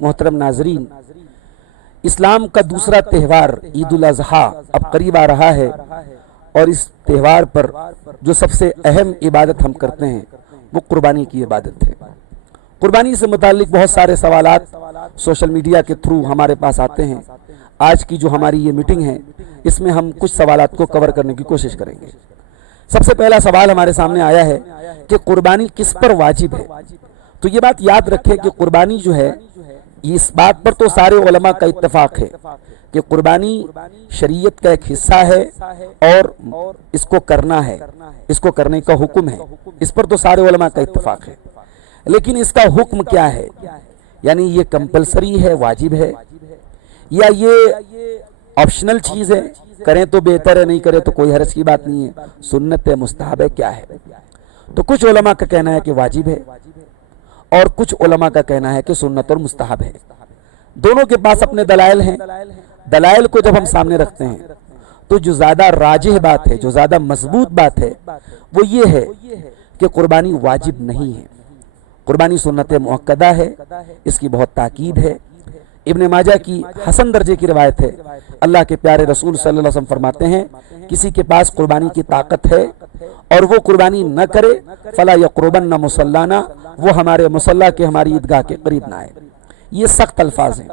محترم ناظرین، اسلام کا دوسرا تہوار عید الاضحیٰ اب قریب آ رہا ہے، اور اس تہوار پر جو سب سے اہم عبادت ہم کرتے ہیں وہ قربانی کی عبادت ہے۔ قربانی سے متعلق بہت سارے سوالات سوشل میڈیا کے تھرو ہمارے پاس آتے ہیں۔ آج کی جو ہماری یہ میٹنگ ہے اس میں ہم کچھ سوالات کو کور کرنے کی کوشش کریں گے۔ سب سے پہلا سوال ہمارے سامنے آیا ہے کہ قربانی کس پر واجب ہے؟ تو یہ بات یاد رکھیں کہ قربانی جو ہے، اس بات پر تو سارے علماء کا اتفاق ہے کہ قربانی شریعت کا ایک حصہ ہے اور اس کو کرنا ہے، اس کو کرنے کا حکم ہے، اس پر تو سارے علماء کا اتفاق ہے۔ لیکن اس کا حکم کیا ہے؟ یعنی یہ کمپلسری ہے، واجب ہے، یا یہ آپشنل چیز ہے، کریں تو بہتر ہے، نہیں کریں تو کوئی حرج کی بات نہیں ہے، سنت ہے، مستحب ہے، کیا ہے؟ تو کچھ علماء کا کہنا ہے کہ واجب ہے، اور کچھ علماء کا کہنا ہے کہ سنت اور مستحب ہے۔ دونوں کے پاس اپنے دلائل ہیں۔ دلائل کو جب ہم سامنے رکھتے ہیں تو جو زیادہ راجح بات ہے، جو زیادہ مضبوط بات ہے، وہ یہ ہے کہ قربانی واجب نہیں ہے، قربانی سنت مؤکدہ ہے، اس کی بہت تاکید ہے۔ ابن ماجہ کی حسن درجے کی روایت ہے، اللہ کے پیارے رسول صلی اللہ علیہ وسلم فرماتے ہیں، کسی کے پاس قربانی کی طاقت ہے اور وہ قربانی نہ کرے فلا یقربن مصلانا، وہ ہمارے مصلی کے، ہماری عیدگاہ کے قریب نہ آئے۔ یہ سخت الفاظ ہیں،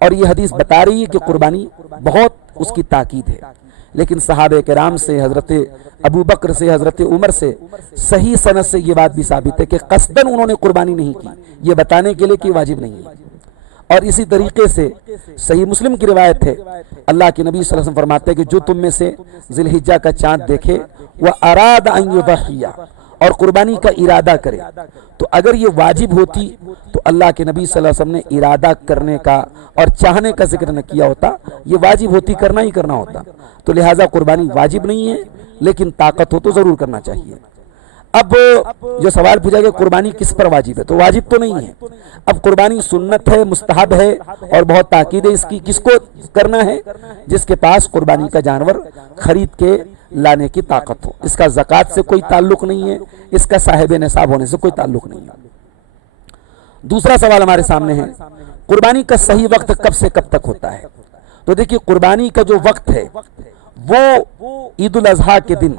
اور یہ حدیث بتا رہی ہے کہ قربانی بہت اس کی تاکید ہے۔ لیکن صحابہ کرام سے، حضرت ابو بکر سے، حضرت عمر سے صحیح سند سے یہ بات بھی ثابت ہے کہ قصداً انہوں نے قربانی نہیں کی، یہ بتانے کے لیے کہ واجب نہیں ہے۔ اور اسی طریقے سے صحیح مسلم کی روایت ہے، اللہ کے نبی صلی اللہ علیہ وسلم فرماتے ہیں کہ جو تم میں سے ذی الحجہ کا چاند دیکھے وہ اراد ان یضحی، اور قربانی کا ارادہ کرے، تو اگر یہ واجب ہوتی تو اللہ کے نبی صلی اللہ علیہ وسلم نے ارادہ کرنے کا اور چاہنے کا ذکر نہ کیا ہوتا، یہ واجب ہوتی، کرنا ہی کرنا ہوتا۔ تو لہٰذا قربانی واجب نہیں ہے، لیکن طاقت ہو تو ضرور کرنا چاہیے۔ اب جو سوال پوچھا کہ قربانی کس پر واجب ہے، تو واجب تو نہیں ہے۔ اب قربانی سنت ہے، مستحب ہے، اور بہت تاکید ہے اس کی۔ کس کو کرنا ہے؟ جس کے پاس قربانی کا جانور خرید کے لانے کی طاقت ہو۔ اس کا زکوٰۃ سے کوئی تعلق نہیں ہے، اس کا صاحب نصاب ہونے سے کوئی تعلق نہیں ہے۔ دوسرا سوال ہمارے سامنے ہے، قربانی کا صحیح وقت کب سے کب تک ہوتا ہے؟ تو دیکھیے، قربانی کا جو وقت ہے وہ عید الاضحیٰ کے دن